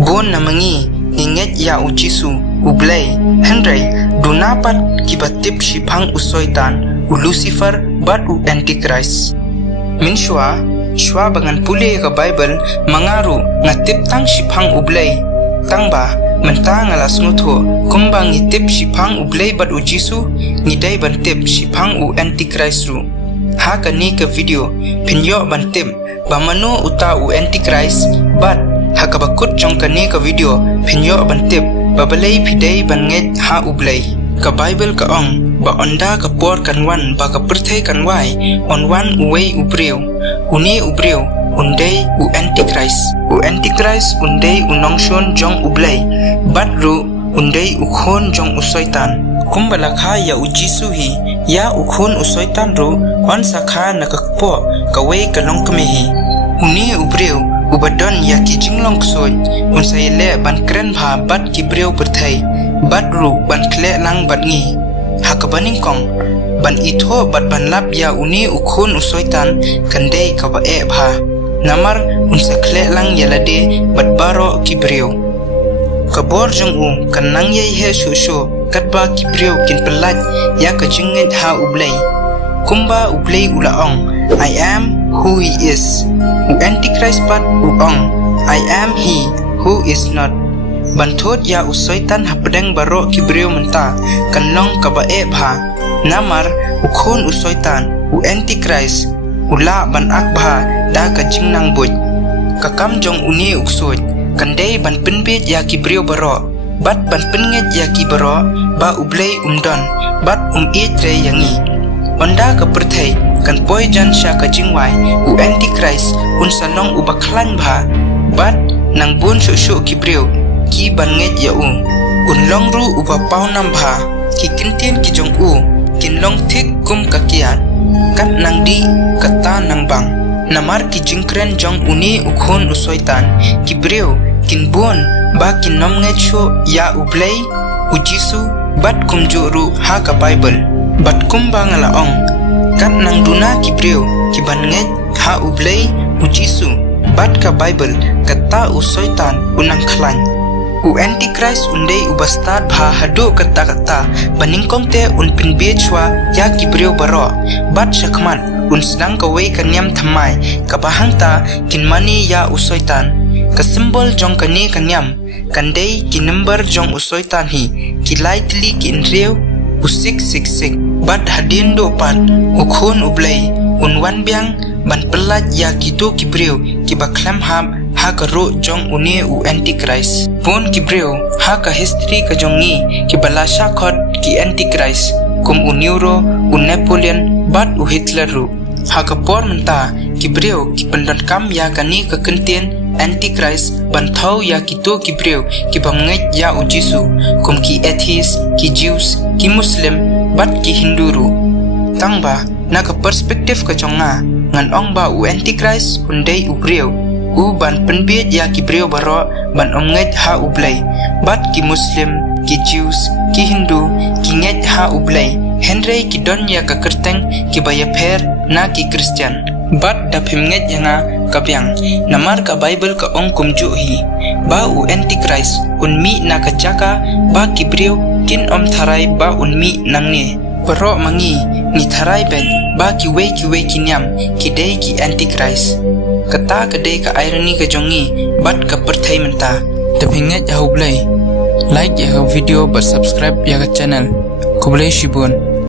Bon namangi inget ya ujisu ublay Henry dunapat kibatip shipang usoitan u Lucifer bat u Antichrist. Min shwa bangan puli ka Bible mangaru ngatip tang shipang ublay tangba menta ngalas ngutho kumbang itip shipang ublay bat u Jisu ngidai bantip shipang u Antichrist ru. Ha kani ke video pinyo bantip bamano uta u Antichrist bat hakabakut jong kani ke video pinyo bantip babalay pidai banget ha ublay ka Bible ka ong ba onda ka por kanwan ba ka perthai kanwai onwan uwei ubreu uni ubreu undai u Antichrist undai unongshon jong ublay batru undai ukhon jong usoitan kumbala kha ya ujisu hi ya ukhon usoitan ro on sakha nakakpo kawei kalong kmehi uni ubreu ubadon ya ki jinglong ksoj unsayele ban kren bha bat ki breu perthai batru ban kle lang bat ngi hakabaning kong ban itho bat ban lap ya uni ukhon usoitan kandei kabae bha namar unsakle lang yalade bat baro ki breu kabor jong u kanang ye he shusho katba ki breu kin pelat ya ka jingit ha ublay kumba ublay ulaong I am who he is u Antichrist pat uong I am he who is not banthot ya usoitan hapdeng baro ki breu menta kanlong kabae bha namar ukhon usoitan u Antichrist ula ban akbha da ka jingnang buj kakam jong uni uksoj kandai ban penbet ya ki breu baro bat ban penget ya ki baro ba ublay umdon bat itre yangi onda ka perthai kan poi jan sha ka jingwai u Antichrist unsanong ubaklan bha bat nang bun shu ki breu ki ban nget ya unlong ru uba paunam bha ki kintin ki jong kinlong thik kum kakian kat nang di kata nang bang namar ki jingkren jong uni ukhon usoitan ki breu kin bon ba kin nom nget sho ya ublay ujisu bat kumjuru ha ka Bible bat kumba ngalaong kat nang duna ki breu ki ban nget ha ublay ujisu bat ka Bible kata usoitan unang khlan u Antichrist undai ubastad bha hado kata baningkong te unpin bechwa ya ki breu baro bat shakman unslang kawei kanyam thamai kabahangta kinmani ya usoitan ka symbol jong kani kanyam kandai ki number jong usoitan hi ki lightly ki inreu u 666 bat hadindo pat ukhon ublay unwan biang ban pelat ya ki do ki breu ki baklam ham ha ka ro jong uni u Antichrist pon ki breu ha ka history ka jongi ki balasha khot ki Antichrist kum u Neuro u Napoleon bat u Hitler ru ha ka por menta ki breu ki pendon kam ya kani ka kentien Antichrist ban thau ya ki to ki breu ki banget ya u Jisu kum ki atheist ki Jews ki Muslim bat ki Hindu ru tangba na ka perspektif ka jonga ngan ong ba u Antichrist undai u breu u ban penbet ya ki breu baro ban onget ha ublay bat ki Muslim ki Jews ki Hindu ki nget ha ublay Henry ki don ya ka kerteng ki bayaper na ki Christian bat dapim nget yanga kabyang namar ka Bible ka ong kumju hi ba u Antichrist unmi na ka jaka ba ki breu kin om tharai ba unmi nangne baro mangi ni tharai bet ba ki wei kinyam ki dei ki Antichrist kata kedai ka irony ka jongi bat ka perthai menta tapinget ya hublay like ya video but subscribe ya ka channel kublay shibun